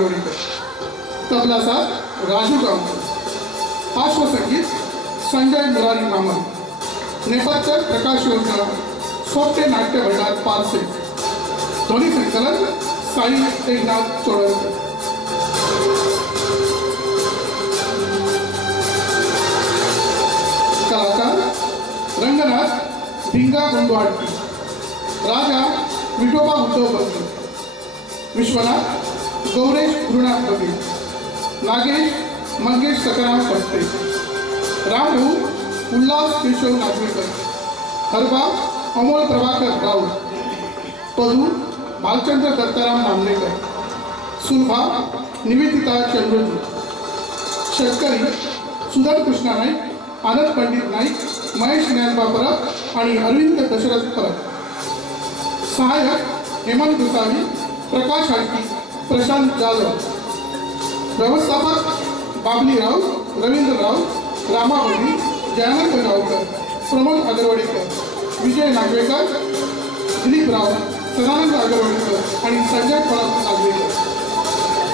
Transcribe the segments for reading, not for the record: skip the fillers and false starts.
अग्रवाडीकर, तबला साथ राजू गावकर, पार्श्वसंगीत संजय मुरारी कामत, नेपथ्य प्रकाश योजना, सोपटे नाट्य भंडार पारसे, ध्वनी संकलन साई एकनाथ चोडकर। कलाकार रंगनाथ भिंगा गोंदवाडकी, राजा विठोबा उद्धव बंधू, विश्वनाथ गौरेश गुरुनाथ बघेल, नागेश मंगेश सकाराम पट्टे, रामू उल्लास केशव नागवेकर, हरबा अमोल प्रभाकर राऊत, पदू भालचंद्र दत्ताराम मामलेकर, सुलभा निवेदिता चंद्रजू, शेतकरी सुधर कृष्णा नाईक, आनंद पंडित नाईक, महेश ज्ञानबा परब आणि अरविंद दशरथ परब। सहाय्यक हेमंत गुसावी, प्रकाश हाडकी, प्रशांत जाधव। व्यवस्थापक बाबली राव, रवींद्र राव, रामावली, जयानंद गावकर, प्रमोद अगरवाडीकर, विजय नागवेकर, दिलीप राव, सदानंद अगरवाडीकर आणि संजय परब नागवेकर।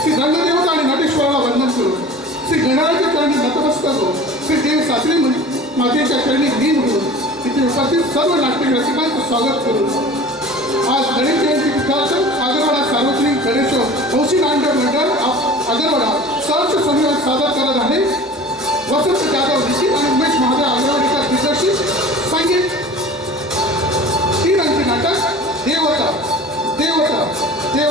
श्री रंगदेवता आणि नटेश्वराला वंदन करून, श्री गणरायाच्या चरणी नतमस्तक होऊन, श्री देव सासरी मातेच्या चरणी लीन होऊन इथे उपस्थित सर्व नाट्य रसिकांचं स्वागत करून आज गणेश जयंती निमित्तार्थ अगरवाडा सार्वजनिक गणेशोत्सव हौशी नाट्य मंडळ अगरवाडा सहर्ष संयोजन सादर करत आहे। वसंत जाधव लिखित आणि उमेश महादेव अगरवाडीकर दिग्दर्शित संगीत 3 अंकी नाटक देवता देवता देवता। जय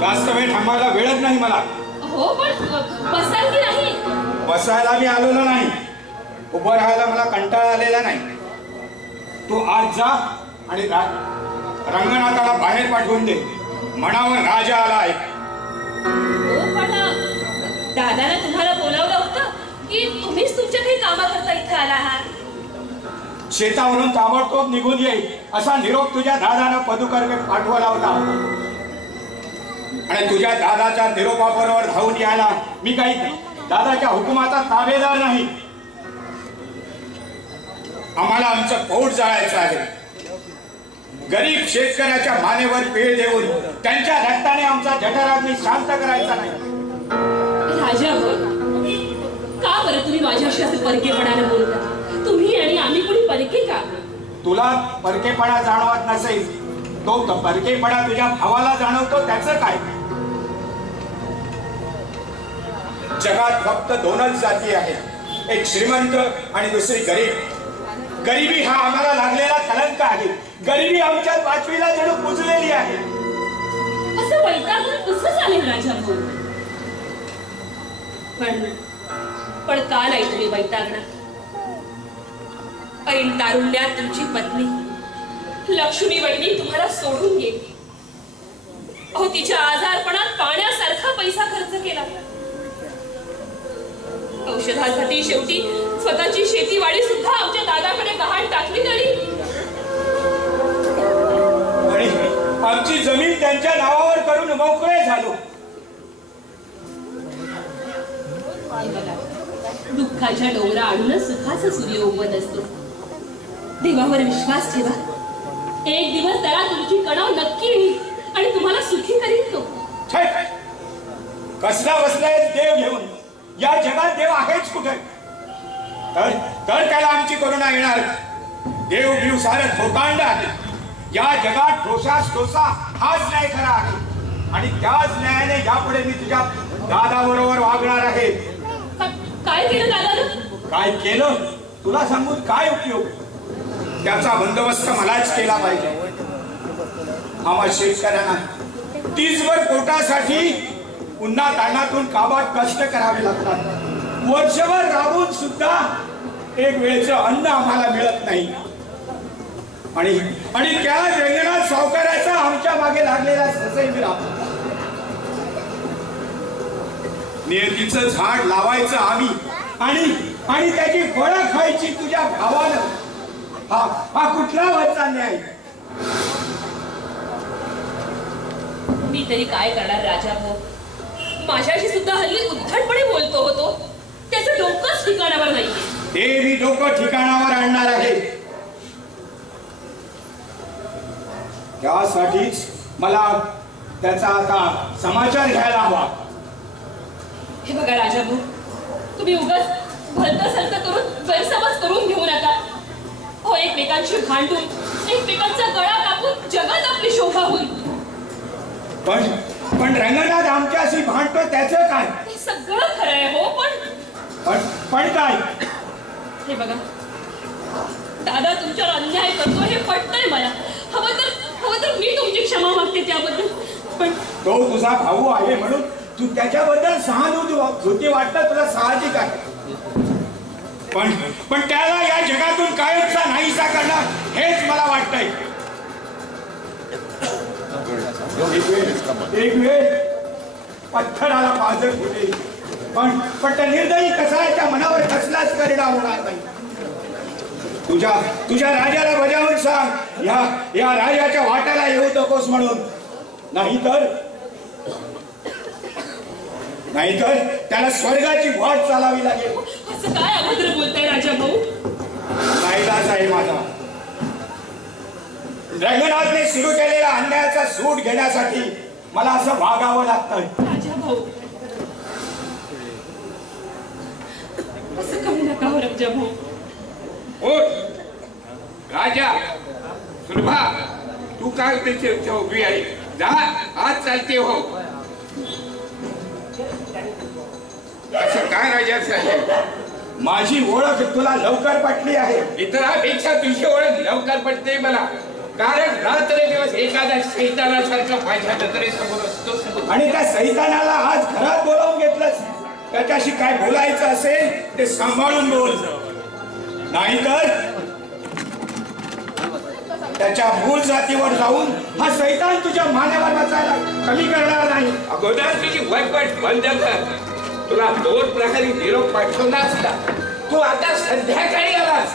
जास्त वेळ थांबायला वेळच नाही मला. हो पण बसाल की नाही? बसायला मी आलेलो नाही, उभं राहायला मला कंटाळा आलेला नाही. तू आज जा आणि रंगनाथाला बाहेर पाठवून दे, मनावर राजा आलाय. हो पण दादाने तुम्हाला बोलावलं होतं की तुम्हीच तुमच्या काही कामाकरता इथे आला आहात? शेतावरून ताबडतोब निघून येईल असा निरोप तुझ्या दादानं पदुकरकडे पाठवला होता आणि तुझ्या दादाच्या निरोपाबरोबर धावून यायला मी काही दादाच्या हुकुमाचा ताबेदार नाही. आम्हाला आमचं पोट जाळायचं आहे. गरीब शेतकऱ्याच्या मानेवर पीळ देऊन त्यांच्या रक्ताने आमचा जठराग्नी शांत करायचा नाही. राजा हो, का बरं तुम्ही माझ्याशी असं परकेपणानं बोलता? तुम्ही आणि आम्ही कुणी परके का? तुला परकेपणा जाणवत नसेल तो परकेपणा तुझ्या भावाला जाणवतो त्याचं काय? जगात फक्त दोनच जाती आहेत, एक श्रीमंत आणि दुसरी गरीब. गरिबी हा आम्हाला लागलेला कलंक आहे. गरिबी आमच्या पाचवीला जणू पुजलेली आहे. असं वैतागून कसं चालेल राजा भाऊ? पण का नाही तुम्ही वैतागणार? ऐन तारुण्यात तुमची पत्नी लक्ष्मी वहिनी तुम्हाला सोडून गेली. अहो, तिच्या आजारपणात पाण्यासारखा पैसा खर्च केला. औषधासाठी शेवटी स्वतःची शेतीवाडी सुद्धा आमच्या दादाकडे गहाण टाकली तरी. आणि आमची जमीन त्यांच्या नावावर करून मोकळे झालो. दुःखाच्या डोंगरा आणूनच सुखाचा सूर्य उगवत असतो. देवावर विश्वास ठेवा. एक दिवस त्याला तुमची कणाव नक्की येईल आणि तुम्हाला सुखी करील तो. कसला बसलाय देव घेऊन? या जगात देव आहेच कुठे? तर त्याला आमची करुणा येणार. देव बिव सारं ठोकांड आहे. या जगात ठोसास ठोसा हाच न्याय खरा आहे आणि त्याच न्यायाने यापुढे मी तुझ्या दादा बरोबर वागणार आहे. काय केलं दादानं? काय केलं तुला सांगून काय उपयोग? त्याचा बंदोबस्त मलाच केला पाहिजे. आम्हा शेतकऱ्यांना तीसभर पोटासाठी पुन्हा ताणातून काबाड कष्ट करावे लागतात. वर्षभर राबून सुद्धा एक वेळचं अन्न आम्हाला मिळत नाही. आणि त्या रेंगणात सावकाराचा आमच्या मागे लागलेला ससैव राहतो. नियतीचं झाड लावायचं आम्ही आणि त्याची फळं खायची तुझ्या भावानं. हा कुठला वरचा न्याय? मी तरी काय करणार राजा भाऊ? माझ्याशी सुद्धा हल्ली उद्धटपणे बोलतो होतो. त्याचं डोकंच ठिकाणावर नाहीये. ते मी डोकं ठिकाणावर आणणार आहे. त्यासाठीच मला त्याचा आता समाचार घ्यायला हवा. हे बघा राजा भाऊ, तुम्ही उगाच भलतं सलतं करून गैरसमज करून घेऊ नका. हो, एकमेकांशी भांडून एकमेकांचा गळा कापून जगात आपली शोभा होईल. पण रंगनाथ आमच्याशी भांडतो त्याचं काय? हे सगळं खरं आहे हो, पण काय? हे बघा, दादा तुमच्यावर अन्याय करतो हे पटतंय मला. हवं तर मी तुमची क्षमा मागते त्याबद्दल. पण तो तुझा भाऊ आहे म्हणून तू त्याच्याबद्दल सहानुभूती वाटतं तुला साहजिक आहे. पण त्याला या जगातून कायमचा नाहीसा करणार हेच मला वाटतंय. एक वेळ पत्थराला पाझर होते, पण त्या निर्दयी कसायच्या मनावर कसलाच परिणाम होणार नाही. तुझ्या राजाला बजावून सांग या राजाच्या वाट्याला येऊ नकोस म्हणून. नाहीतर त्याला स्वर्गाची वाट चालावी लागेल. असं काय अभद्र बोलताय राजा भाऊ? नाईलाज आहे माझा. रंगनाथने सुरू केलेल्या अन्यायाचा सूट घेण्यासाठी मला असं वागावं लागतंय. राजा भाऊ, असं करू नका हो राजा भाऊ. ओ राजा सुलभा, तू काय त्याची उभी आहे? जा आज चालते हो. असं काय राजा साहेब? माझी ओळख तुला लवकर पटली आहे. इतरांपेक्षा तुझी ओळख लवकर पडते मला, कारण रात्र दिवस एखाद्या सैतानासारखा माझ्या नजरेसमोर असतो. आणि त्या सैतानाला आज घरात बोलावून घेतलंस. त्याच्याशी काय बोलायचं असेल ते सांभाळून बोल, नाहीतर त्याच्या मूळ जातीवर जाऊन हा सैतान तुझ्या मानेवर बसायला कमी करणार नाही. अगोदर तुझी वटवट बंद कर. तुला 2 प्रहरी निरोप पाठवला असता. तू आता संध्याकाळी आलास.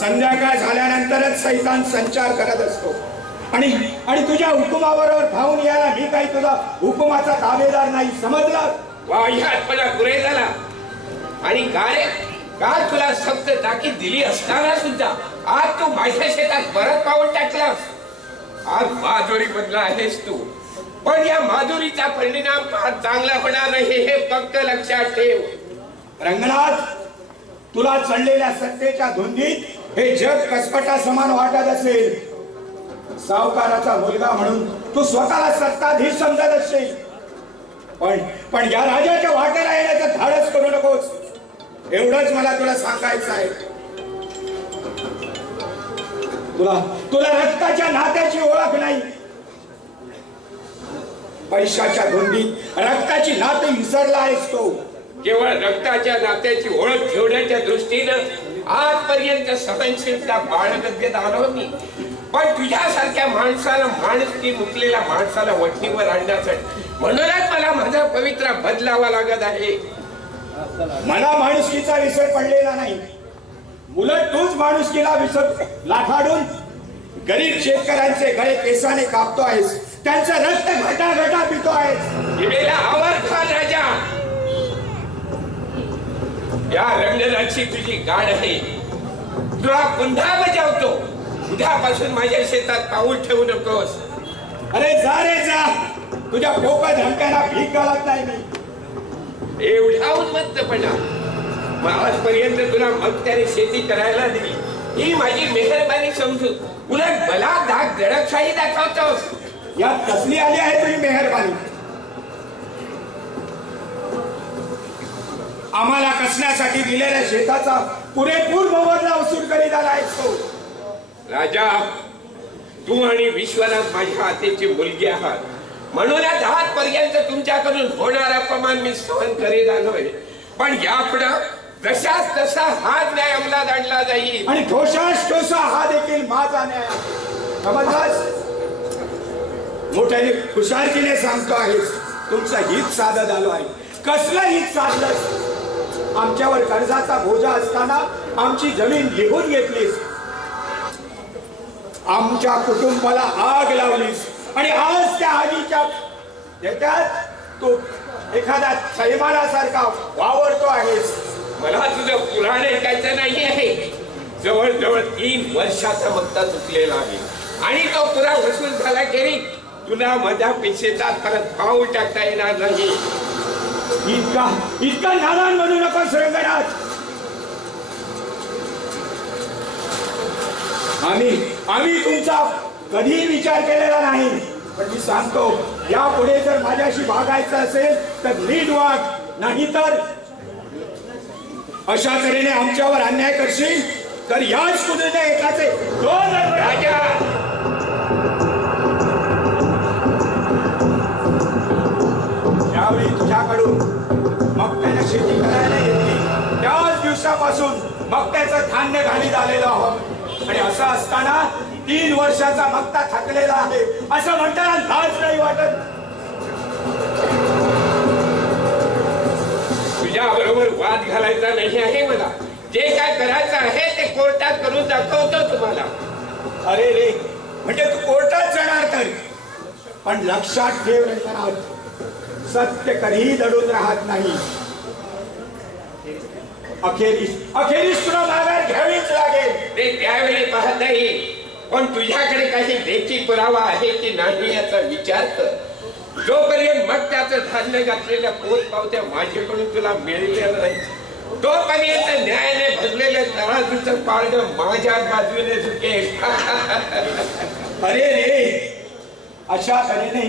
संध्याकाळ झाल्यानंतरच सैतान संचार करत असतो आणि तुझ्या हुकुमाबरोबर धावून यायला मी काही तुझा हुकुमाचा ताबेदार नाही, समजला? वाह्यातपणा पुरे झाला. आणि काय काल तुला सक्त ताकीद दिली असताना सुद्धा आज तू माझ्या शेतात परत पाऊल टाकलास. आज माधुरी बनला आहेस तू, पण या माधुरीचा परिणाम फार चांगला होणार नाही हे फक्त लक्षात ठेव. रंगनाथ, तुला चढलेल्या सत्तेच्या धुंदीत हे जग कसपटा समान वाटत असेल. सावकाराचा मुलगा म्हणून तू स्वतःला सत्ताधीश समजत असशील, पण या राजाच्या वाटेला येण्याचं धाडस करू नकोस, एवढंच मला तुला सांगायचं आहे. तुला रक्ताच्या नात्याची ओळख नाही. पैशाच्या धुंदीत रक्ताची नाते विसरला आहेस तो. केवळ रक्ताच्या नात्याची ओळख ठेवण्याच्या दृष्टीनं आजपर्यंत सहनशीलता बाळगत आलो मी, पण तुझ्यासारख्या माणसाला, माणुसकी मुकलेल्या माणसाला वठणीवर आणण्यासाठी म्हणूनच मला माझा पवित्रा बदलावा लागत आहे. मला माणुसकीचा विसर पडलेला नाही, उलट तूच माणुसकीला विसर लाथाडून गरीब शेतकऱ्यांचे गळे केसाने कापतो आहेस, त्यांचं रक्त घटा घटा पितो आहेस. गेलेला आवर खा राजा. या रंगनाची तुझी गाड आहे, तुला पुन्हा बजावतो. उद्यापासून माझ्या शेतात पाऊल ठेवू नकोस. अरे जा रे जा, तुझ्या पोकळ धमक्यांना भीक घालत नाही मी. एवढा उन्मत्तपणा, आजपर्यंत तुला मगत्याने शेती करायला दिली ही माझी मेहरबानी समजू, उलट मला दाग दडपशाही दाखवतोस. यात कसली आली आहे तुझी मेहरबानी? आम्हाला कसण्यासाठी दिलेल्या शेताचा पुरेपूर मोबदला वसूल करीत आलाय तो. राजा, तू आणि विश्वनाथ माझ्या हातीची मुलगी आहात, म्हणूनच आजपर्यंत तुमच्याकडून होणारा अपमान मी सहन करीत आलोय. पण यापुढे जशाच तसा हा न्याय अंमलात आणला जाईल आणि ठोसास ठोसा हा देखील माझा न्याय, समजलास? मोठ्याने हुशारकीने सांगतो आहेस, तुमचं हित साधत आलो आहे. कसलं हित साधलंस? आमच्यावर कर्जाचा बोजा असताना आमची जमीन लिहून घेतलीस, आमच्या कुटुंबाला आग लावलीस आणि आज त्या आगीच्या त्याच्यात तू एखाद्या सैमानासारखा वावरतो आहेस. मला तुझं पुराण ऐकायचं नाही आहे. जवळजवळ 3 वर्षाचा मक्ता चुकलेला आहे आणि तो पुरा वसूल झाला की तुला माझ्या पेशेतात परत पाऊल टाकता येणार नाही. इतका नादान बनू नकोस रंगनाथ. आम्ही तुमचा कधीही विचार केलेला नाही, पण मी सांगतो, यापुढे जर माझ्याशी वागायचं असेल तर नीट वाग, नाही तर अशा तऱ्हेने आमच्यावर अन्याय करशील तर याच कुदरीने एकाचे 2 राजा. यावेळी तुझ्याकडून मक्त्याने शेती करायला येतली त्याच दिवसापासून मक्त्याचं धान्य घाली झालेलं आहोत आणि असं असताना 3 वर्षाचा मक्ता थकलेला आहे असं म्हणताना लाज नाही वाटत? तुझ्या बरोबर वाद घालायचा नाही आहे मला. जे काय करायचं आहे ते कोर्टात करून दाखवतो तुम्हाला. अरे रे, म्हणजे तू कोर्टात जाणार तर? पण लक्षात ठेव रंगनाथ, सत्य कधीही दडून राहत नाही. अखेरीस तुला माघार घ्यावीच लागेल. ते त्यावेळी पाहत नाही, पण तुझ्याकडे काही लेखी पुरावा आहे की नाही याचा विचार कर. जोपर्यंत मग त्याचं धान्य घातलेल्या पोचपावत्या माझ्याकडून तुला मिळलेलं नाही, तोपर्यंत न्यायाने भरलेल्या तराजूचं पारडं माझ्या बाजूने झुकेल. अरे रे, अशा तऱ्हेने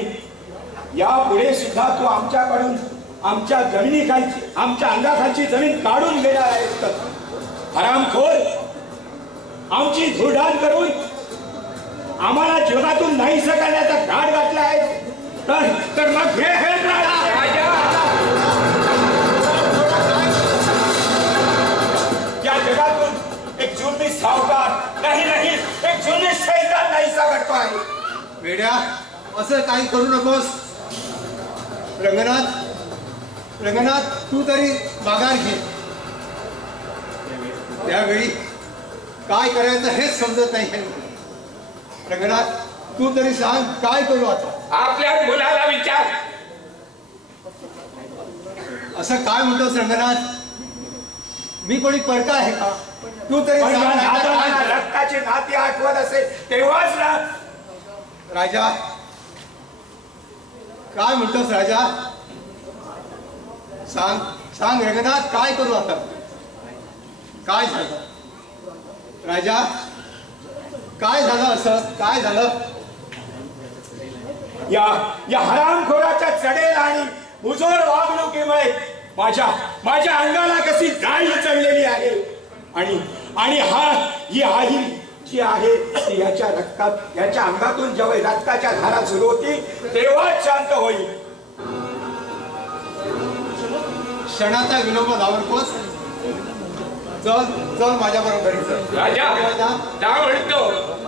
यापुढे सुद्धा तू आमच्याकडून आमच्या जमिनीखालची, आमच्या अंगाखालची जमीन काढून घेणार आहेस तर? हरामखोर, आमची धुळधाण करून आम्हाला जगातून नाहीसं करण्याचा घाट घातला आहे तर मग हे या जगातून एक जुनी सावकार नाही एक जुनी शैतान नाहीसा करतो आहे. वेड्या, असं काही करू नकोस. रंगनाथ, तू तरी माघार घे. काय करायचं हेच समजत नाही हे रंगनाथ, तू तरी सांग काय करू आता? आपल्या मुलाला विचार. असं काय म्हणतोस रंगनाथ? मी कोणी परका आहे का? तू तरी पण सांग या आता काय नात्याला करू? रक्ताची नाती आठवत असेल तेव्हाच ना. राजा, काय म्हणतोस राजा? सांग सांग रंगनाथ, काय करू आता? काय झालं राजा? काय झालं? असं काय झालं? या हरामखोराच्या चढेल आणि मुजोर वागणुकीमुळे माझ्या अंगाला कशी जाळी चढलेली आहे. आणि ही आई जी आहे ती याच्या रक्तात, याच्या अंगातून जेव्हा रक्ताच्या धारा सुरू होती तेव्हाच शांत होईल. क्षणाचा विलोभ लावू नकोस. चल चल माझ्या बरोबर राजा जा म्हणतो,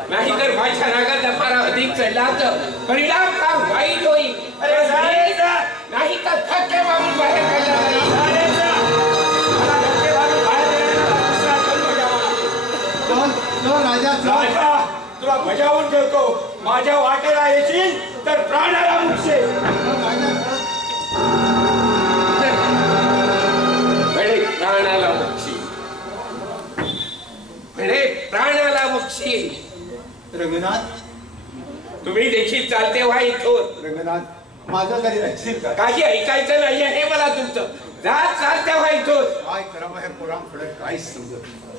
नाहीतर माझ्या रागाचा फारा अधिक चढला तर परिणाम फार वाईट होईल. अरे जा. नाही तर थक्के मारून बाहेर काढला जाईल. चल राजा चल. राजा, तुला बजावून ठेवतो. माझ्या वाटेला येशील तर प्राणाला मुकशील. राजा चल. म्हणे प्राणाला मुक्षी, म्हणे प्राणाला मुक्षी. रंगनाथ, तुम्ही देखील चालते व्हा इथून. रंगनाथ माझं तरी ऐकशील का? काही ऐकायचं नाही आहे मला तुमचं. जा चालते व्हा इथून. काय करावं हे पोरांकडे काहीच समजत नाही.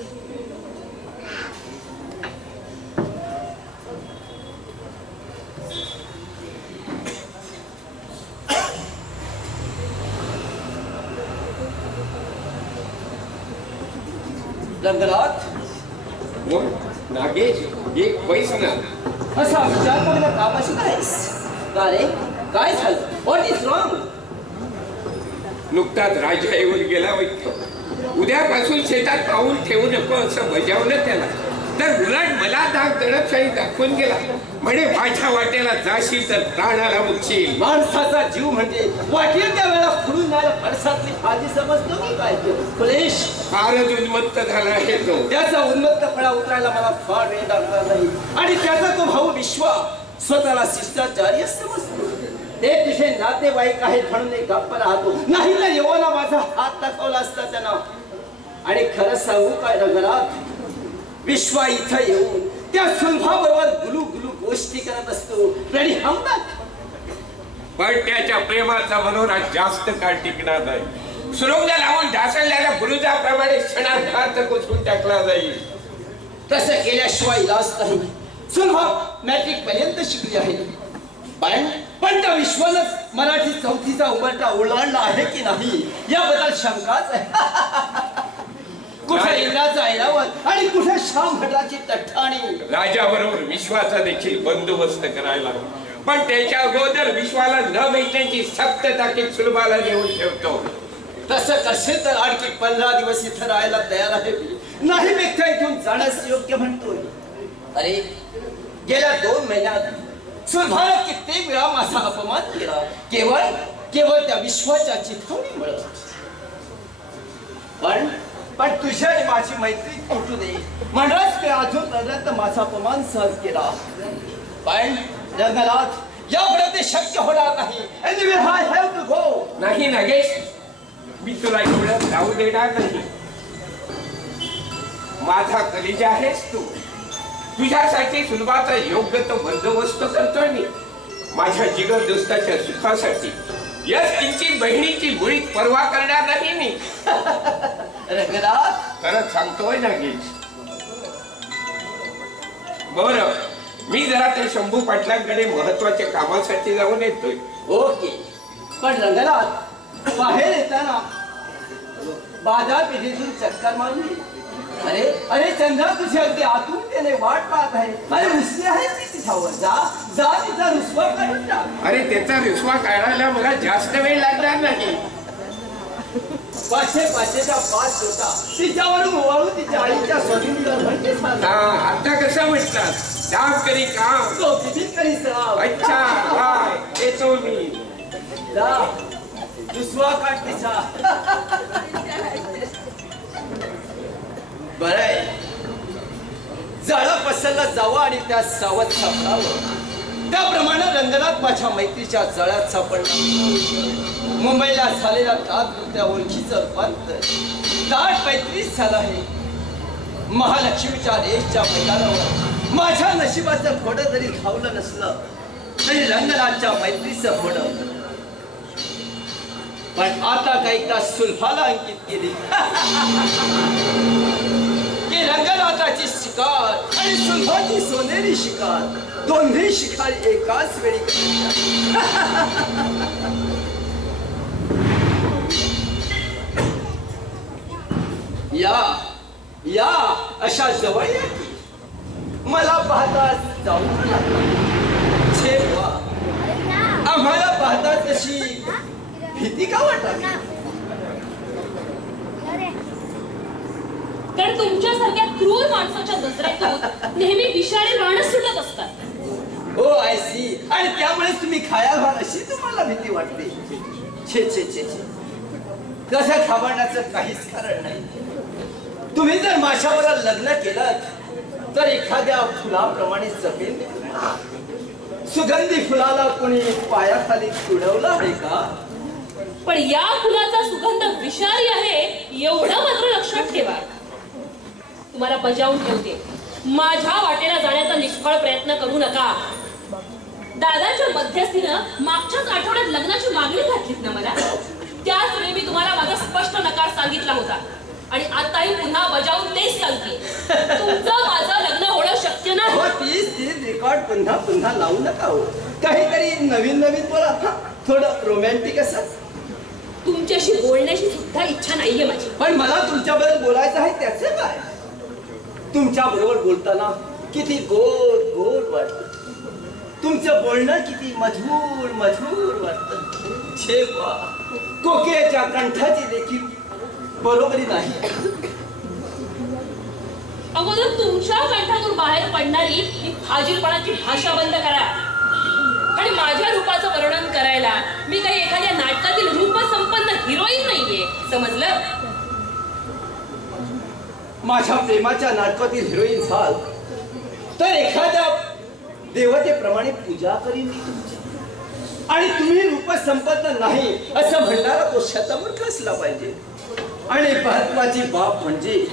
रंगनाथ, मग नागेश एक पैस ना. असा विचार करायला का बसत आहेस? का रे, काय झालं? What is wrong? नुकताच राजा येऊन गेला वाटतो. उद्यापासून शेतात पाऊल ठेवू नको असं बजावलं त्याला. तर उलट मला दाग दडपशाही दाखवून गेला. म्हणे माझ्या वाटेला जाशील तर प्राणाला मुकशील. माणसाचा जीव म्हणजे वाटेल त्या वेळा फुडून जायला फणसातली भाजी समजतो की काय? क्लेश फारच उन्मत्त झाला आहे तो. त्याचा उन्मत्तपणा उतरायला मला फार वेळ लागणार नाही. आणि त्याचा तो भाऊ विश्वा स्वतःला शिष्टाचार्य समजतो. ते तुझे नातेवाईक आहेत म्हणून एक गप्प राहतो. नाही तर येवाना माझा हात दाखवला असता त्यानं. आणि खरं सांगू काय रंगनाथ, विश्वा इथं येऊन त्या सुलभाबरोबर गुलू गुलू गोष्टी करत असतो. आणि हमदार पण त्याच्या प्रेमाचा मनोरात जास्त काळ टिकणार नाही. सुरुंग लावून ढासळलेल्या बुरुजाप्रमाणे क्षणार्धात घुसवून टाकला जाईल. तसं केल्याशिवाय इलाज नाही. सुलभा मॅट्रिक पर्यंत शिकली आहे, पण त्या विश्वानच मराठी चौथीचा उंबरठा ओलांडला आहे की नाही याबद्दल शंकाच आहे. कुठे इंद्राचा ऐरावत आणि कुठे श्याम भटाची तठ्ठाणी. राजाबरोबर विश्वाचा देखील बंदोबस्त करायला, पण त्याच्या अगोदर विश्वाला न भेटण्याची सक्त ताकीद सुलभाला देऊन ठेवतो. तसं करशील तर आणखी 15 दिवस इथं राहायला तयार आहे. नाही मित्र इथून जाण्यास योग्य म्हणतोय. अरे गेल्या 2 महिन्यात सुलभाला कित्येक वेळा माझा अपमान केला, केवळ त्या विश्वाच्या चिथावणीमुळे. पण तुझ्या आणि माझी मैत्री तुटू दे म्हणूनच मी अजूनपर्यंत माझा अपमान सहज केला. पण रंगनाथ, यापुढे ते शक्य होणार नाही. Anyway, I have to go. नाही नागेश, मी तुला एवढं जाऊ देणार नाही. माझा कलिजा आहेस तू. तुझ्यासाठी सुलभाचा योग्य तो बंदोबस्त करतोय मी. माझ्या जिगर दोस्ताच्या सुखासाठी यश किंची बहिणीची मुळीत पर्वा करणार नाही मी. रंगनाथ, खरंच सांगतोय नागेश. बरं, मी जरा ते शंभू पाटलांकडे महत्वाच्या कामासाठी जाऊन येतोय. ओके. पण रंगनाथ, बाहेर येताना बाजारपेठेतून चक्कर मारून ये. अरे चंद्रा, तुझी अगदी आतून त्याने वाट पाहत आहे. अरे रुसली आहे ती तिच्यावर. जा तिचा रुसवा काढून टाक. अरे त्याचा रिस्वा काढायला मला जास्त वेळ लागणार नाही. 500च्या 5 होता तिच्यावरून ओवाळून तिच्या आईच्या स्वतंत्र म्हणजे आता कसं म्हटलं, काम करी काम. तो किती करी सराव. अच्छा, बाय, येतो मी. जा रुसवा काढ तिचा. बरं आहे, जाळं पसरलं जावं आणि त्या सावध सापडावं. त्याप्रमाणे रंगनाथ माझ्या मैत्रीच्या जाळ्यात सापडला. मुंबईला झालेला तात्पुरत्या ओळखीचं रूपांतर दाट मैत्रीत झालं आहे. महालक्ष्मीच्या रेसच्या मैदानावर माझ्या नशिबाचं घोडं जरी धावलं नसलं तरी रंगनाथच्या मैत्रीचं घोडं. पण आता काही तास सुलभाला अंकित केली की रंगनाथाची शिकार आणि सुलभाची सोनेरी शिकार, दोन्ही शिकार एकाच वेळी या या अशा जवळ या की मला पाहताच जाऊ छे वा. आम्हाला पाहताच तशी भीती का वाटत? कारण तुमच्यासारख्या क्रूर माणसाच्या दसऱ्यातून नेहमी विषारी राणं सुटत असतात. हो आय सी. आणि त्यामुळेच तुम्ही खायाल व्हाल अशी तुम्हाला भीती वाटते. छे छे छे छे. तसं घाबरण्याचं काहीच कारण नाही. तुम्ही जर माझ्याबरोबर लग्न केलं तर एखाद्या फुलाप्रमाणे जपेल. सुगंधी फुलाला कोणी पायाखाली तुडवलं आहे का? पण या फुलाचा सुगंध विषारी आहे एवढं मात्र लक्षात ठेवा. तुम्हाला बजावून ठेवते, माझ्या वाटेला जाण्याचा निष्फळ प्रयत्न करू नका. दादाच्या मध्यस्थीनं मागच्याच आठवड्यात लग्नाची मागणी घातलीत ना मला, त्याच वेळी मी तुम्हाला माझा स्पष्ट नकार सांगितला होता आणि आताही पुन्हा बजावून तेच सांगते. तुमचं माझं लग्न होणं शक्य नाही. हो, तीच रेकॉर्ड पुन्हा पुन्हा लावू नका हो. काहीतरी नवीन नवीन बोला, थोडं रोमॅन्टिक असं. तुमच्याशी बोलण्याची सुद्धा इच्छा नाहीये माझी. पण मला तुमच्याबद्दल बोलायचं आहे त्याचे काय? तुमच्या बरोबर बोलताना किती गोड गोड वाटत. तुमचं बोलणं किती मधुर मधुर वाटत. छे वा. कोकिळेच्या कंठाची देखील बरोबरी नाही. अगोदर तुमच्या कंठातून बाहेर पडणारी ही फाजीलपणाची भाषा बंद करा. आणि माझ्या रूपाचं वर्णन करायला मी काही एखाद्या नाटकातील रूपसंपन्न हिरोईन नाहीये, समजलं? माझ्या प्रेमाच्या नाटकातील हिरोईन झाल तर एखाद्या देवतेप्रमाणे पूजा करीन मी तुमची. आणि तुम्ही रूपसंपन्न नाही असं म्हणणारा तो शतमूर्ख असला पाहिजे. आणि महत्वाची बाब म्हणजे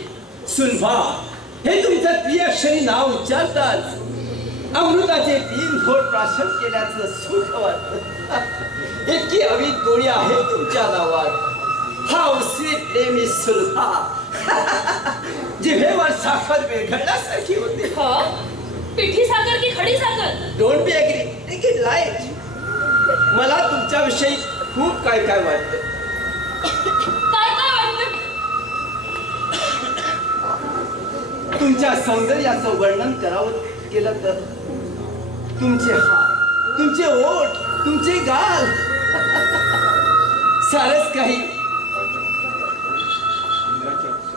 सुलभा हे तुमचं त्रिअक्षरी नाव उच्चारताच अमृताचे 3 घोट प्राशन केल्याचं सुख वाटत. इतकी अवीट गोडी आहे तुमच्या नावात. हाऊ स्वीट प्रेमी सुलभा. जिभेवर साखर विरघळल्यासारखी होते. हो, पिठी साखर की खडी साखर? Don't be agree, take it light. मला तुमच्याविषयी खूप काय काय वाटतं. काय काय वाटतं? तुमच्या सौंदर्याचं वर्णन करावं केलं तर तुमचे हात, तुमचे ओठ, तुमचे गाल सारच काही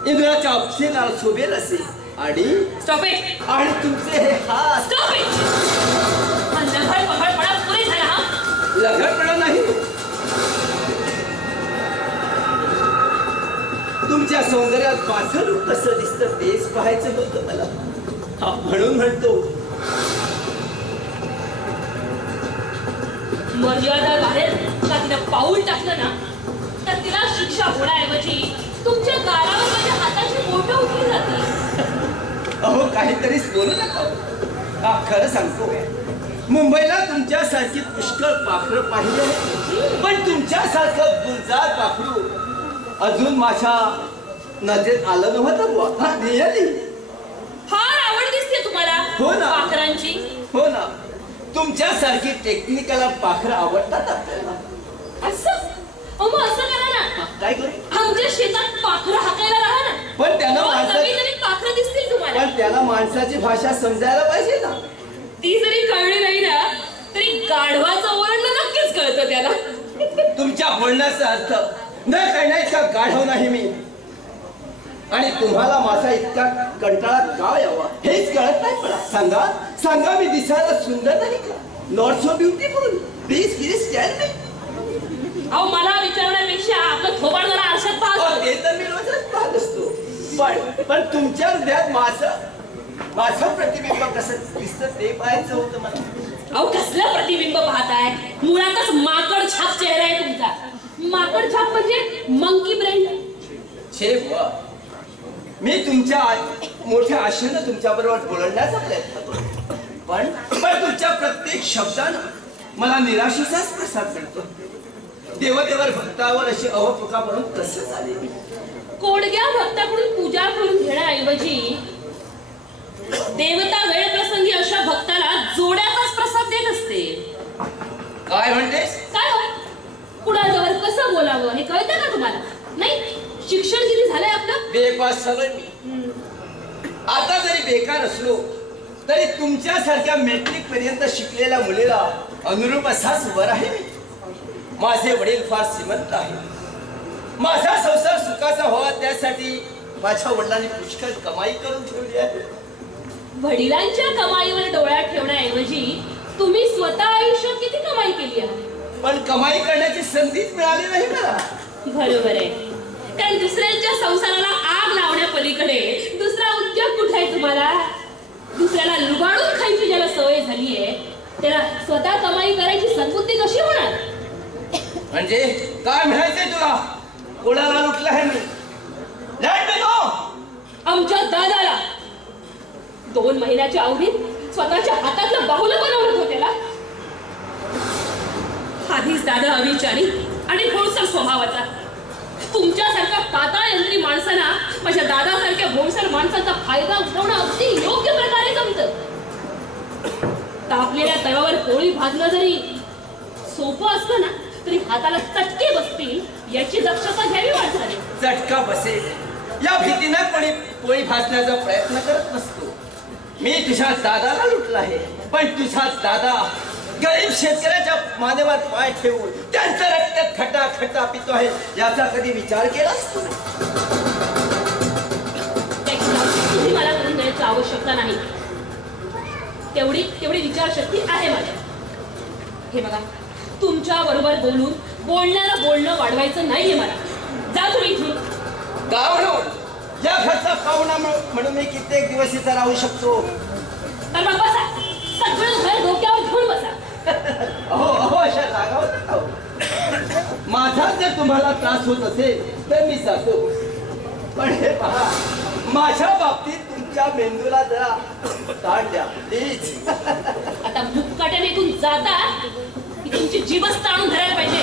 इंद्राच्या अप्सरेला शोभेल असे. आणि स्टॉप इट. आणि तुमचे हे हात. Stop it. लघडपणा पुरे झाला. हा लघडपणा नाही. तुमच्या सौंदर्यात माझं रूप कसं दिसतं तेच पाहायचं होतं मला. हा म्हणून म्हणतो मर्यादा बाहेर का तिला पाऊल टाकलं ना तर तिला शिक्षा होण्याऐवजी तुमच्या गालावर माझ्या हाताची बोटं उठली जातील. अहो काहीतरीच बोलू नका. हा खरं सांगतो, मुंबईला तुमच्यासारखी पुष्कळ पाखरं पाहिली आहे, पण तुमच्यासारखं गुलजार पाखरू अजून माझ्या नजरेत आलं नव्हतं बुवा. हा रिअली. फार आवड दिसते तुम्हाला हो ना. पाखरांची. हो ना. तुमच्यासारखी टेक्निकल पाखरं आवडतात आपल्याला. असं मग असं करा ना, काय करू? आमच्या शेतात पाखरं हाकायला राहा ना. पण त्यांना रोज माणसं नवीन नवीन पाखरं दिसतील तुम्हाला. पण त्याला माणसाची भाषा समजायला पाहिजे ना. ती जरी कळली नाही ना तरी गाढवाचं ओरडणं नक्कीच कळतं त्याला. तुमच्या बोलण्याचा अर्थ न कळण्याचा गाढव नाही मी. आणि तुम्हाला माझा इतका कंटाळा का यावा हेच कळत नाही मला. सांगा सांगा, मी दिसायला सुंदर नाही का? Not so beautiful? Please please tell me. अहो मला विचारण्यापेक्षा आपलं थोबाड जरा आरशात पाहतो. ते तर मी रोजच पाहत असतो. पण तुमच्या हृदयात माझं माझं प्रतिबिंब कसं दिसतं ते पाहायचं होतं मला. अहो कसलं प्रतिबिंब पाहताय? मुळातच माकड छाप चेहरा आहे तुमचा. माकड छाप म्हणजे मंकी ब्रेन. छे बुवा, मी तुमच्या मोठ्या आशेनं तुमच्या बरोबर बोलण्याचा प्रयत्न करतो, पण तुमच्या प्रत्येक शब्दानं मला निराशेचाच प्रसाद मिळतो. देवतेवर भक्तावर अशी अवकृपा म्हणून कसं झाले? कोडग्या भक्ताकडून पूजा करून घेण्याऐवजी देवता वेळ प्रसंगी अशा भक्ताला जोड्याचाच प्रसाद देत असते. काय म्हणतेस? काय हो? कुणाजवळ कसं बोलावं हे कळतं का तुम्हाला? नाही, शिक्षण किती झालंय आपलं? बेपास झालोय मी. आता जरी बेकार असलो तरी तुमच्यासारख्या मॅट्रिक पर्यंत शिकलेल्या मुलीला अनुरूप असाच वर आहे मी. माझे वडील फार श्रीमंत आहे. माझा संसार सुखाचा व्हावा त्यासाठी माझ्या वडिलांनी पुष्कळ कमाई करून ठेवली आहे. वडिलांच्या कमाईवर डोळा ठेवण्याऐवजी तुम्ही स्वतः आयुष्यात किती कमाई केली आहे? पण कमाई करण्याची संधीच मिळाली नाही मला. बरोबर आहे, कारण दुसऱ्यांच्या संसाराला आग लावण्यापलीकडे दुसरा उद्योग कुठे आहे तुम्हाला? दुसऱ्याला लुबाडून खायची ज्याला सवय झालीये त्याला स्वतः कमाई करायची सद्बुद्धी कशी होणार? म्हणजे काय म्हणायचंय तुला? कोणाला लुटलं आहे मी? आमच्या दादाला 2 महिन्याच्या अवधीत स्वतःच्या हातातलं बाहुलं बनवलं होतं त्याला. आधीच दादा अविचारी आणि भोळसर स्वभावाचा. तुमच्यासारख्या कातायंत्री माणसांना माझ्या दादासारख्या भोळसर माणसाचा फायदा उठवणं अगदी योग्य प्रकारे जमतं. तापलेल्या तव्यावर पोळी भाजणं जरी सोपं असतं ना तरी हाताला चटके बसतील याची दक्षता घ्यावी माणसाने. चटका बसेल या भीतीनं कोणी पोळी भाजण्याचा प्रयत्न करत नसतो. मी तुझ्या दादाला लुटला आहे, पण तुझा दादा गरीब शेतकऱ्याच्या मानेवर पाय ठेवून त्यांचं रक्त खटा खटा पितो आहे याचा कधी विचार केलास तू? तुम्ही मला करून देण्याची आवश्यकता नाही. तेवढी विचारशक्ती आहे माझ्या. हे बघा, तुमच्या बरोबर बोलण्याला बोलणं वाढवायचं नाहीये मला. जा तुम्ही इथून. का म्हणून? या घरचा पाहुणा म्हणून मी कित्येक दिवस इथं राहू शकतो. तर मग बसा, सगळं घर डोक्यावर घेऊन बसा. अहो अशा जागावर माझा जर तुम्हाला त्रास होत असेल तर मी जातो, पण हे पहा माझ्या बाबतीत तुमच्या मेंदूला जरा ताण द्या प्लीज. आता मुक्काट्याने इथून जाता की तुमची जीवच ताणून धरायला पाहिजे.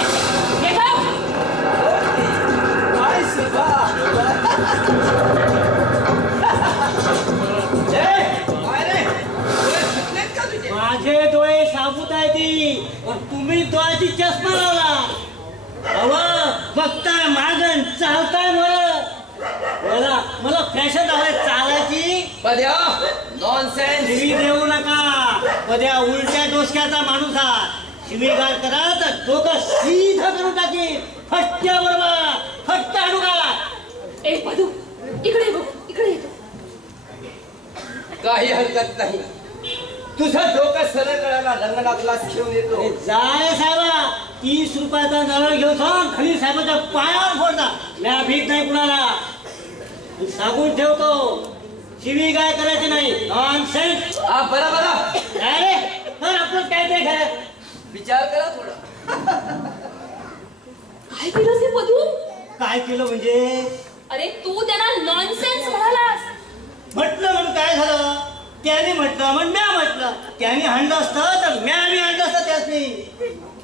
काय सुद्धा माझे डोळे साबूत आहे ती, तुम्ही डोळ्याची चष्मा लावला. अव बघताय मागण चालताय मला फॅशन आहे चालायची. पद्या नॉनसेन्स देऊ नका. पद्या उलट्या डोसक्याचा माणूस हा. शिवीगाळ करा तर डोकं सीधं करून टाकीन. फटक्या बरोबर फटका आणू का? ए मधू, इकडे बघ, इकडे येतो. काही हरकत नाही. तुझं डोकं सरळ करायला रंगनाथला घेऊन येतो. जाय साहेबा, 30 रुपयाचा नळ घेऊन सांग खाली साहेबाच्या पायावर फोडता. म्या भीत नाही कुणाला. सांगून ठेवतो, शिवीगाळ करायची नाही. नॉनसेन्स. बरा अरे तर आपलं काय ते खरं विचार करा थोडा. काय केलं ते मधू? काय केलं म्हणजे? अरे तू त्यांना नॉनसेन्स म्हणालास. म्हटलं म्हणून काय झालं? त्याने म्हटलं म्हणून म्या म्हटलं. त्याने हाणलं असतं तर म्या हाणलं असतं त्यासनी.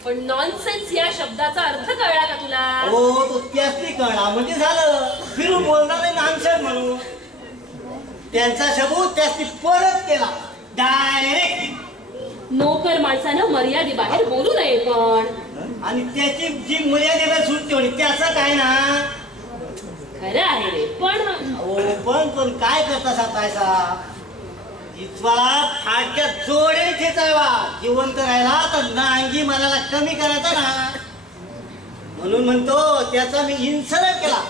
पण नॉनसेन्स या शब्दाचा अर्थ कळला का तुला? हो, तो त्यासनी कळला म्हणजे झालं. फिरून बोलणार नाही नॉनसेन्स म्हणून. त्यांचा सबूत त्यासनी परत केला डायरेक्ट. नोकर माणसानं मर्यादेबाहेर बोलू नये. आणि त्याची जी मर्यादेला सुटते होती त्याचं काय ना? खरं आहे रे, पण काय करता सातायचा? इथवाला फाटक्या जोडे खेचायवा. जिवंत राहिला तर नांगी मनाला कमी करायचा ना. म्हणून म्हणतो त्याचा मी इन्सल्ट केला.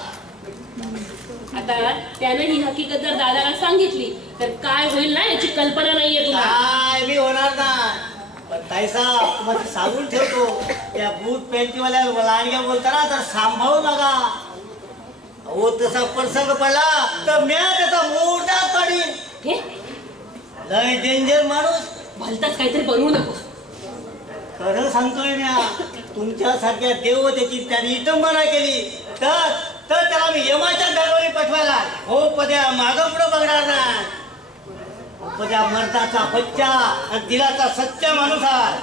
आता त्याने ही हकीकत जर दादाला सांगितली तर काय होईल ना याची कल्पना नाहीये तुला. काय बी होणार ना. पण ताईसा तुम्हाला सांगून ठेवतो, त्या बूट पॅन्टीवाल्या लांडग्या बोलताना तर सांभाळू नका. हो तसा प्रसंग पडला तर म्या त्याचा मोठा पडीन. लय डेंजर माणूस. भलताच काहीतरी बनवू नको. खरं सांगतोय म्या, तुमच्यासारख्या देवतेची त्याने विटंबना केली तर त्याला मी यमाच्या दरबारी पाठवायला हो पद्या मागं पुढं बघणार नाही. पद्या मर्दाचा बच्चा आणि दिलाचा सच्चा माणूस आहे.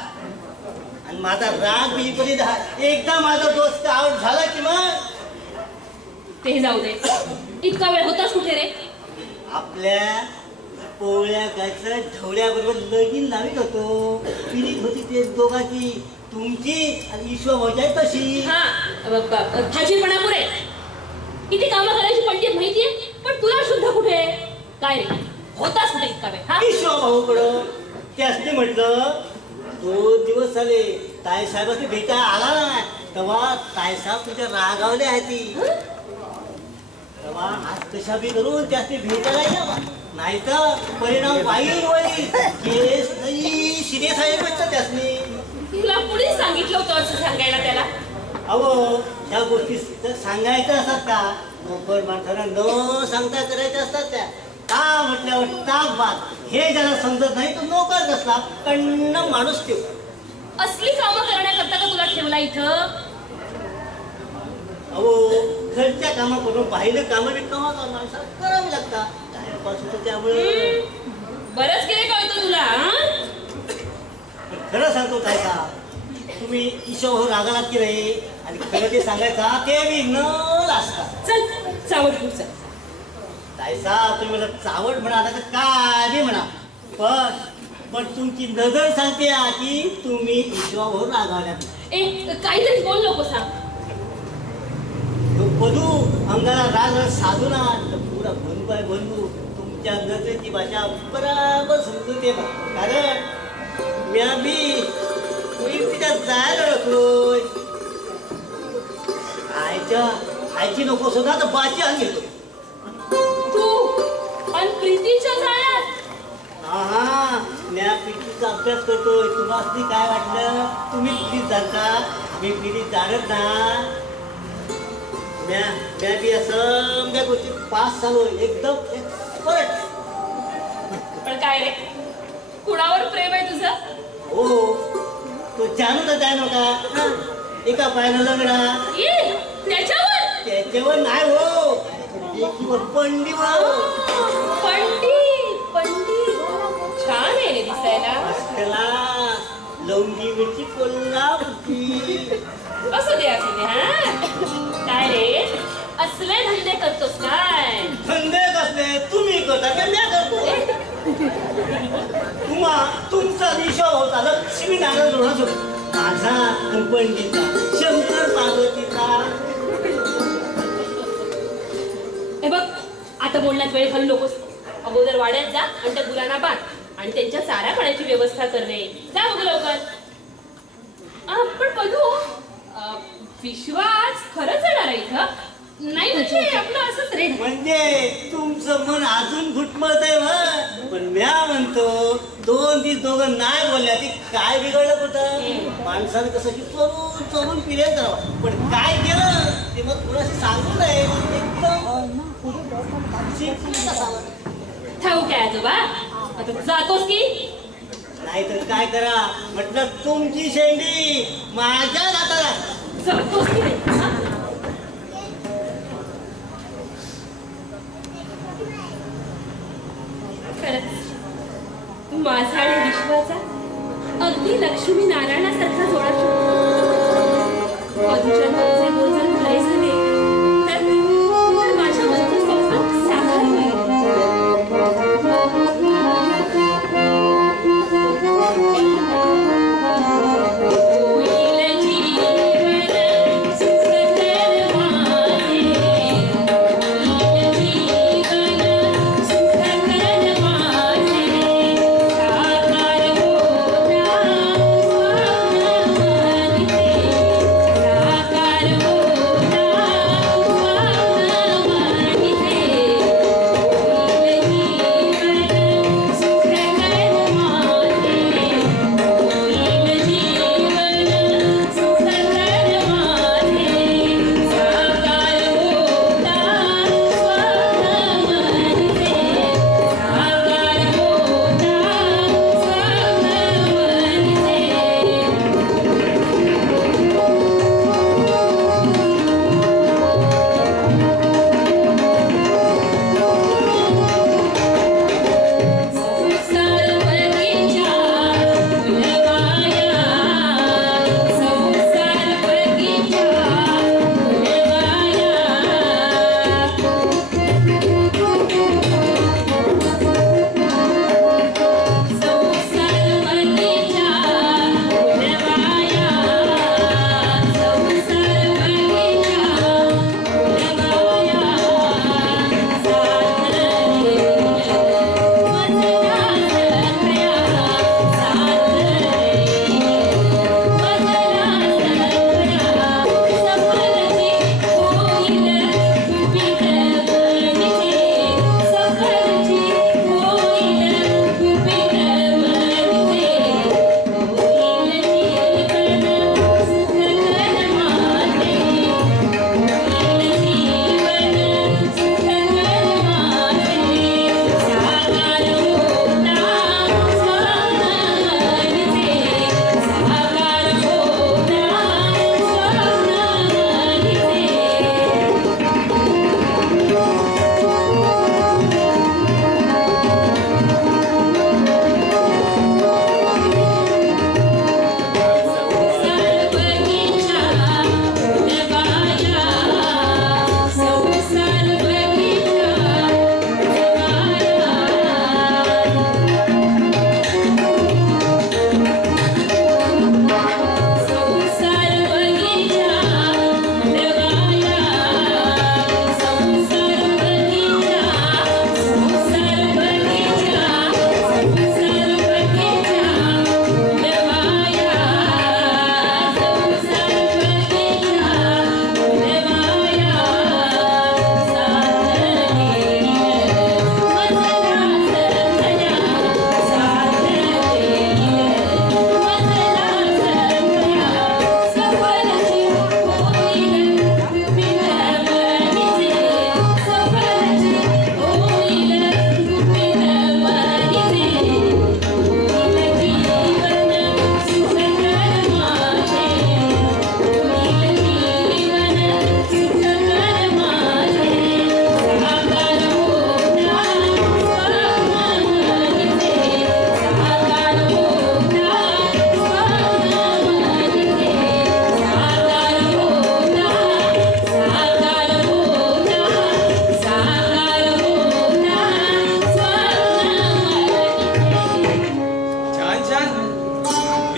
आणि माझा राग बिलकुल एकदा माझा दोस्त आउट झाला की मग ते जाऊ दे. इतका वेळ होताच कुठे रे? आपल्या पोळ्या गायचं ढवळ्याबरोबर लगीन लावित होतो. पिढीत होती ते दोघांची, तुमची आणि ईश्वरभाऊची तशी. हा फाजीलपणा पुरे. किती कामं करायची पंडित माहितीये, पण तुला शुद्ध कुठे? काय रे होताच कुठे इतका वेळ? हा ईश्वरभाऊकडं त्यासनी म्हटलं 2 दिवस झाले ताईसाहेबांनी भेटायला आला नाही. तेव्हा ताईसाहेब तुझ्या रागावले आहे ती. तेव्हा आज कशा बी करून त्यासनी भेटायला यावा, नाही तर परिणाम वाईट होईल. केस नाही शिरे साहेब म्हटलं त्यासनी. तुला पुढे सांगितलं होतं असं सांगायला त्याला? अहो ह्या गोष्टी सांगायच्या असतात का? नोकर माणसाला न सांगता करायच्या असतात त्या. का म्हटल्यावर टाक बात हे ज्याला समजत नाही तो नोकर असला कण्ण माणूस ठेव. असली कामं करण्याकरता का तुला ठेवला इथं? अहो घरच्या कामा करून बाहेर कामं बिकामा माणसाला करावी लागतात. टाइमपास होतो त्यामुळे. बरंच केले कळतं तुला. खरं सांगतो काय का, तुम्ही ईश्वर रागाला की रे, आणि खरं ते सांगायचा ते बी न असता. चल चावट पुढचं. तायसा तुम्ही मला चावट म्हणा तर काय बी म्हणा, पण तुमची नजर सांगते की तुम्ही ईश्वरवर रागावल्या. काहीतरी बोल नको सांग. बधू अंगाला राग साधू ना पुरा बनू आहे बनू. तुमच्या नजरेची भाषा बराबर समजते. कारण म्या बी तिच्या जायला रखलोय. आईची नको सुद्धा तर बाची आण घेतो. तू आणि प्रीतीच्या जाळ्यात? हा म्या प्रीतीचा अभ्यास करतोय. तुम्हाला काय वाटलं तुम्ही प्लीज जाणता, आम्ही प्लीज जाणत ना. म्या बी असं त्या गोष्टी पास झालो एकदम परत. पण काय रे, कुणावर प्रेम आहे तुझं? हो तो जानूच आहे नका. एका पायानं लग्न त्याच्यावर नाही हो, लेकीवर पंडीवर. पंडी छान आहे रे दिसायला. असला लवंगी मिरची कोल्हापुरी. असू दे हा. काय रे असले धंदे करतोस काय? धंदे कसले तुम्ही करता का म्या करतो? तुमचा विषय होता लक्ष्मी नारायण जोडा माझा पंडिता शंकर पार्वतीचा. हे बघ आता बोलण्यात वेळ घालू नकोस. अगोदर वाड्यात जा आणि त्या मुलांना बांध आणि त्यांच्या चारा पाण्याची व्यवस्था करणे. जा बघ लवकर. पण बघू विश्वास खरंच येणार आहे इथं? नाही म्हणजे आपलं असंच रे. म्हणजे तुमचं मन अजून घुटमळत आहे. पण म्या म्हणतो 2 दिवस दोघं नाही बोलल्या ती काय बिघडलं कुठं? माणसानं कसं की चोरून पिढ्या करावं. पण काय केलं ते मग थोडंसं सांगू नये. एकदम ठाऊ काय आजोबा, आता जातोस की नाहीतर काय करा म्हटलं तुमची शेंडी माझ्या हाताला. जातोस की रे? माझा आणि विश्वाचा अगदी लक्ष्मी नारायणासारखा जोडा मधुच्या नावाचे बोल जर खरे झाले तर माझ्या मधुर स्वप्नात साकार साकार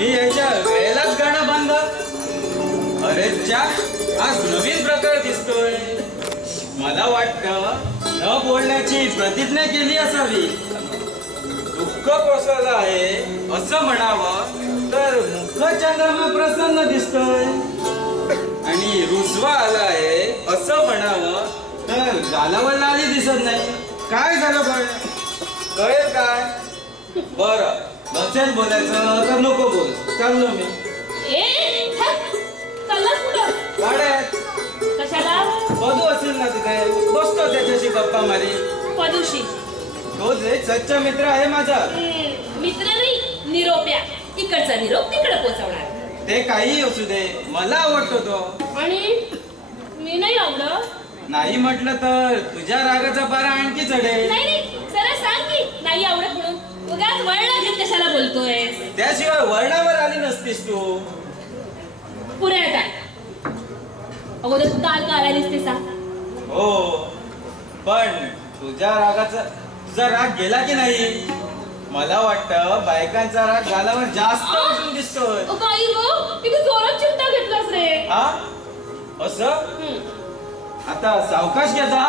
मी यायच्या वेळेलाच गाणं बांधलं. अरे च्या, आज नवीन प्रकार दिसतोय. मला वाटतं न बोलण्याची प्रतिज्ञा केली असावी. दुःख कोसळलं आहे असं म्हणावं तर मुखचंद्रमा प्रसन्न दिसतोय. आणि रुसवा आला आहे असं म्हणावं तर गालावर लाली दिसत नाही. काय झालं पण कळेल काय? बरं, नसेल बोलायचं तर नको बोल. चाललो मी. चाललास कुठं? गाड्यात कशाला? पदू असेल ना तिथे, बसतो त्याच्याशी गप्पा मारी. पदूशी? तो जे सच्चा मित्र आहे माझा. मित्र नाही, निरोप्या. इकडचा निरोप तिकडे पोहोचवणार. ते काही असू दे, मला आवडतो तो. आणि मी नाही आवडत? नाही म्हटलं तर तुझ्या रागाचा पारा आणखी चढेल. नाही, जरा सांग की नाही आवडत म्हणून. उगाच वळणा घेत कशाला बोलतोय? त्याशिवाय वर्णावर आली नसतीस तू. पुढे काय अगोदर काल का आला दिसते सांग. हो, पण तुझा राग गेला की नाही? मला वाटतं बायकांचा राग गालावर जास्त उठून दिसतोय. बाई गो, किती जोरात चिमटा घेतलास रे. हा असं? आता सावकाश घेता.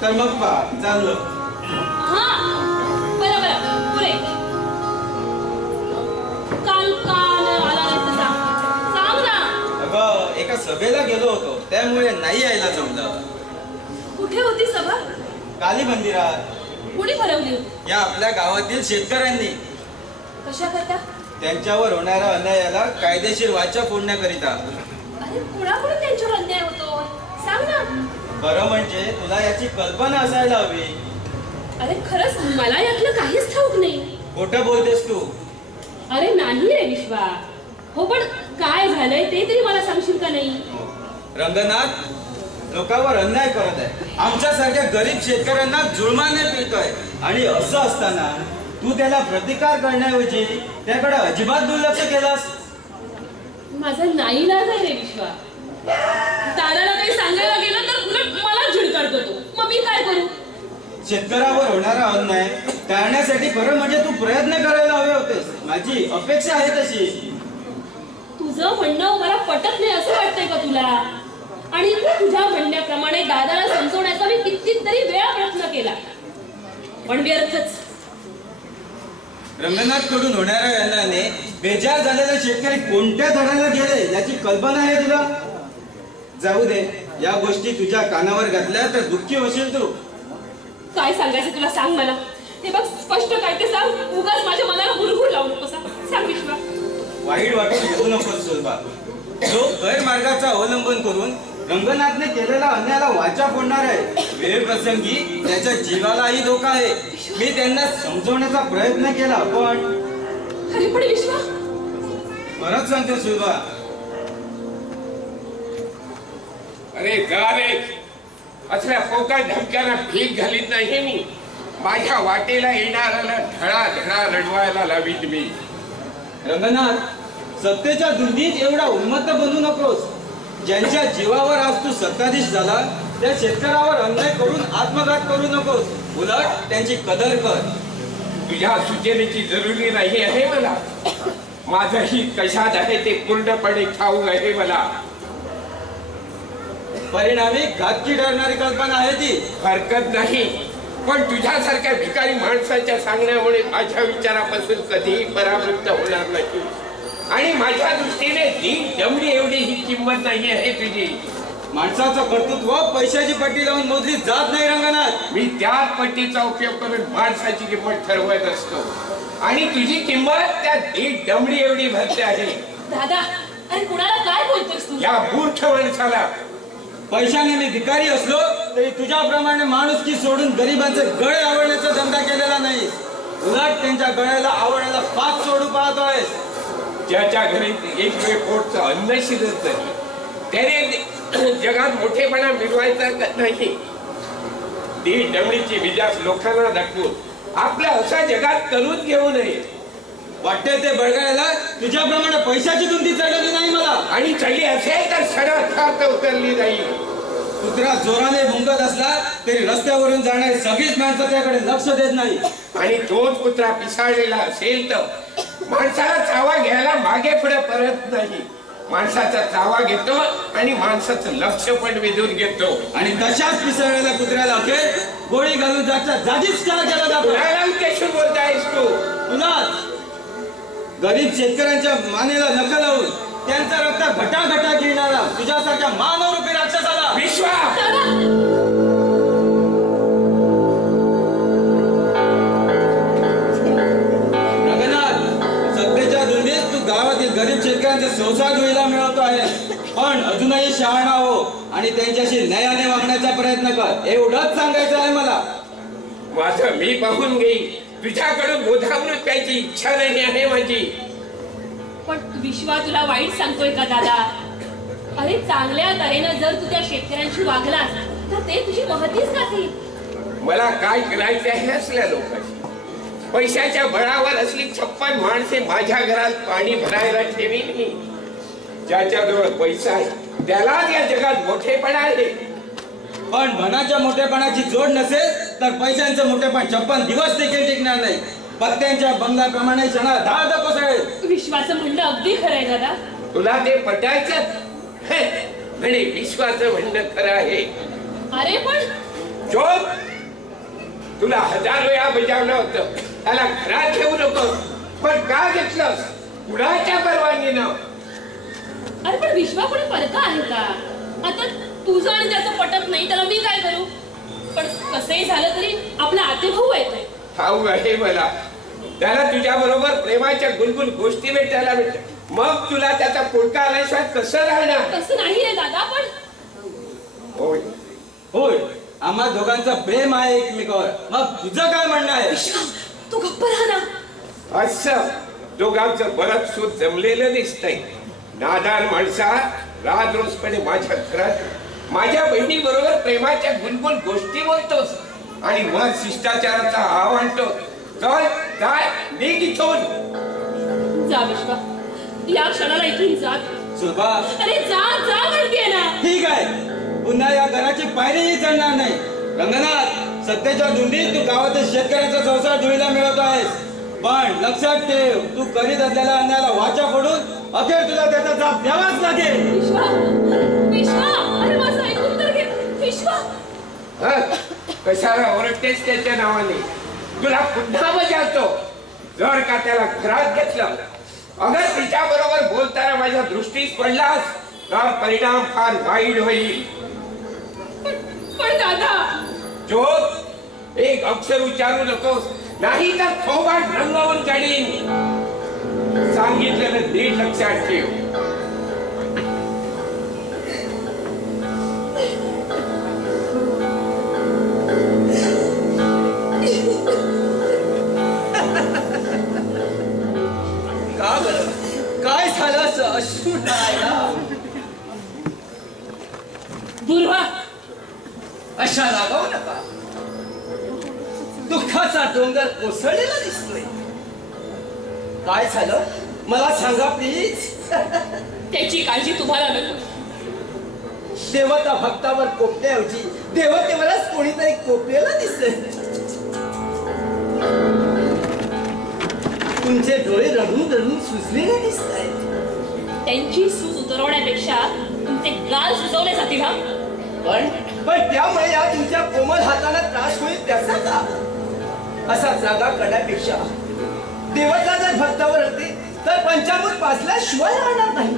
तर मग पा चाललो. हा बरोबर पुरे काल आला तसा सांग ना. अगं एका सभेला गेलो होतो त्यामुळे नाही यायला जमलं. कुठे होती सभा? काली मंदिरात. कुणी भरवली? या आपल्या गावातील शेतकऱ्यांनी. कशा करता? त्यांच्यावर होणाऱ्या अन्यायाला कायदेशीर वाचा फोडण्याकरिता. अरे कुणाकडून त्यांच्यावर अन्याय होतो सांग ना. खरं म्हणजे तुला याची कल्पना असायला हवी. अरे खरंच मला यातलं काहीच ठाऊक नाही. खोटं बोलतेस तू. अरे नाही रे विश्वा. हो पण काय झालंय ते तरी मला सांगशील का नाही? रंगनाथ लोकांवर अन्याय करत आहे. आमच्यासारख्या गरीब शेतकऱ्यांना जुळमाने पिळतोय. आणि असं असताना तू त्याला प्रतिकार करण्याऐवजी त्याकडे अजिबात दुर्लक्ष केलास. माझा नाईलाज आहे रे विश्वा. दादाला काही सांगायला गेलं तर उलट मला झिडकारतो तो. मग मी काय करू? शेतकऱ्यावर होणारा अन्याय टाळण्यासाठी खरं म्हणजे तू प्रयत्न करायला हवे होतेस. माझी अपेक्षा आहे तशी. तुझं म्हणणं मला पटत नाही असं वाटतंय का तुला? आणि तुझ्या म्हणण्याप्रमाणे दादाला समजवण्याचा मी कितीतरी वेळा प्रयत्न केला पण व्यर्थच. रंगनाथ कडून होणाऱ्या अन्यायाने बेजार झालेले शेतकरी कोणत्या धडाला गेले याची कल्पना आहे तुला? जाऊ दे, या गोष्टी तुझ्या कानावर घातल्या तर दुःखी होशील तू. काय सांगायचं तुला सांग मला. हे बघ स्पष्ट काय ते सांग. उगाच माझ्या मनाला हुरहुर लावू नकोस. सांग विश्वा. वाईट वाटून घेऊ नकोस सुलभा. जो गैरमार्गाचा अवलंबन करून रंगनाथने केलेला अन्यायाला वाचा फोडणार आहे. वेळ प्रसंगी त्याच्या जीवालाही धोका आहे. मी त्यांना समजवण्याचा प्रयत्न केला, पण अरे पण विश्वा. परत सांगतो सुलभा. अरे जा रे, असल्या फोका धमक्यांना भीक घालीत नाही मी. माझ्या वाटेला येणाऱ्याला धडा रडवायला लावीत मी. रंगनाथ, सत्तेच्या धुंदीत एवढा उन्मत्त बनू नकोस. ज्यांच्या जीवावर आज तू सत्ताधीश झाला त्या शेतकऱ्यावर अन्याय करून आत्मघात करू नकोस. उलट त्यांची कदर कर. तुझ्या सूचनेची जरुरी नाही आहे मला. माझं हित कशात आहे ते पूर्णपणे ठाऊक आहे मला. परिणामी घातकी ठरणारी कल्पना आहे ती. हरकत नाही, पण तुझ्यासारख्या भिकारी माणसाच्या सांगण्यामुळे माझ्या विचारापासून कधीही परावृत्त होणार नाही. आणि माझ्या दृष्टीने दीड दमडी एवढी ही किंमत नाही आहे तुझी. माणसाचं कर्तृत्व पैशाची पट्टी लावून मोजली जात नाही रंगनाथ. मी त्याच पट्टीचा उपयोग करून माणसाची किंमत ठरवत असतो. आणि तुझी किंमत त्या दीड दमडी एवढी भरते आहे. दादा, अरे कुणाला काय बोलतोस तू? या मूर्ख माणसाला. पैशाने मी भिकारी असलो तरी तुझ्याप्रमाणे माणुसकी सोडून गरिबांचे गळे आवडण्याचा धंदा केलेला नाही. उलट त्यांच्या गळ्याला आवडण्याला पाच सोडू पाहतोय. ज्याच्या घरी एक वेळ पोटचं अन्न शिजत नाही त्याने जगात मोठेपणा मिळवायचा नाही. ती डमडीची विजास लोकांना दाखवून आपल्या अशा जगात करून घेऊ नये. वाटते ते बळगायला तुझ्याप्रमाणे पैशाची धुंदी चढली नाही मला. आणि चढली असेल तर सडा उतरली जाईल. कुत्रा जोराने भुंकत असला तरी रस्त्यावरून जाणारी सगळीच माणसं त्याकडे लक्ष देत नाही. आणि तोच कुत्रा पिसाळलेला असेल तर माणसाला चावा घ्यायला मागे पुढे परत नाही. माणसाचा चावा घेतो आणि माणसाचं लक्ष पण वेधून घेतो. आणि तशाच पिसाळलेल्या कुत्र्याला अखेर गोळी घालून जागच्या जागीच ठार केला जातो. उद्देशून बोलतायस तू? तुलाच गरीब शेतकऱ्यांच्या मानेला नख लावून त्यांचा रक्त घटा गिळणारा तुझ्यासारख्या मानवरूपी राक्षसाला. विश्वा, रंगनाथ, सत्तेच्या धुंदीत तू गावातील गरीब शेतकऱ्यांचे संसार धुईला मिळवतो आहे. पण अजूनही शहाणा हो आणि त्यांच्याशी न्यायाने वागण्याचा प्रयत्न कर. एवढंच सांगायचं आहे मला. माझं मी पाहून घेईन. तुझ्याकडून बोधामृत प्यायची इच्छा नाही आहे माझी. पण विश्वा तुला वाईट सांगतोय का दादा? अरे चांगल्या तऱ्हेनं जर तू त्या शेतकऱ्यांशी वागलास तर ते तुझी महतीच घातील. मला काय करायचे आहे असल्या लोकांशी? पैशाच्या बळावर असली 56 माणसे माझ्या घरात पाणी भरायला ठेवीन मी. ज्याच्याजवळ पैसा आहे त्यालाच या जगात मोठेपणा आहे. पण मनाच्या मोठेपणाची जोड नसेल तर पैशांचं मोठेपण 56 दिवस देखील टिकणार नाही. पत्त्यांच्या बंगल्याप्रमाणे क्षणात धाड कोसळेल. विश्वाचं म्हणणं अगदी खरंय दादा. तुला ते पटायचं? म्हणे विश्वाचं म्हणणं खरं आहे. अरे पण चोप, तुला 1000 वेळा बजावलं होतं त्याला घरात ठेवू नको. पण का घेतलंस? कुणाच्या परवानगीनं? अरे पण विश्वा कोणी परका आहे का? आता तुझं आणि त्याचं पटत नाही त्याला मी काय करू? पण कसंही झालं तरी आपला आतेभाऊ आहे. ठाऊक आहे मला. त्याला तुझ्या बरोबर प्रेमाच्या गुलगुल गोष्टी भेटायला भेटत. मग तुला त्याचा पुळका आल्याशिवाय कसं राहणार? तसं नाही रे दादा. पण होय होय, आम्हा दोघांचं प्रेम आहे एकमेकावर. मग तुझं काय म्हणणं आहे? विश्वा तू गप्प राहा ना. असं दोघांचं बरंच सूत जमलेलं दिसतंय. नादान माणसा रात रोजपणे माझ्या घरात माझ्या बहिणी बरोबर प्रेमाच्या गुलगुल गोष्टी बोलतोस आणि वर शिष्टाचाराचा आव आणतो. चल जाय, निघ इथून. जा विश्वा, या क्षणाला इथून जा. सुलभा, अरे जा जा म्हणते ना. ठीक आहे, पुन्हा या घराची पायरीही चढणार नाही. रंगनाथ, सत्तेच्या धुंदीत तू गावातील शेतकऱ्याचा संसार धुळीला मिळवतो आहेस. पण लक्षात ठेव, तू करीत असलेल्या अन्यायाला वाचा फोडून अखेर तुला त्याचा जाप द्यावाच लागेल. विश्वा, विश्वा, अरे माझं ऐकून तर घे. विश्वा, कशाला ओरडतेस त्याच्या नावाने? तुला पुन्हा बजावतो. जर का त्याला घरात घेतलं, अगर तिच्या बरोबर बोलताना माझ्या दृष्टीस पडलास तर परिणाम फार वाईट होईल. पण दादा, ज्योत, एक अक्षर उच्चारू नकोस, नाही तर थोबाड रंगावून काढीन. सांगितलेलं नीट लक्षात ठेव. का बरं, काय झालं असं अश्रू ढाळायला? दुर्वा, अशा रागावू नका. दुःखाचा डोंगर कोसळलेला दिसतोय. काय झालं मला सांगा प्लीज. त्याची काळजी तुम्हाला नको. देवता भक्तावर कोपण्याऐवजी देवतेवरच कोणीतरी कोपलेलं दिसतंय. तुमचे डोळे रडून रडून सुजलेले दिसत आहेत. त्यांची सूज उतरवण्यापेक्षा तुमचे गाल सुजवले जातील. हा, पण त्यामुळे या तुमच्या कोमल हाताला त्रास होईल त्याचा का? असा जागा करण्यापेक्षा देवता जर भक्तावर होते तर पंचामृत पाजल्याशिवाय राहणार नाही.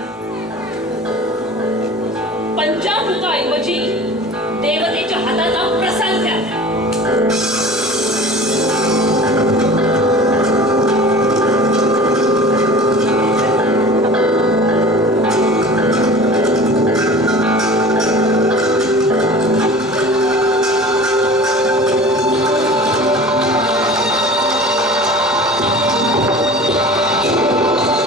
पंचामृताऐवजी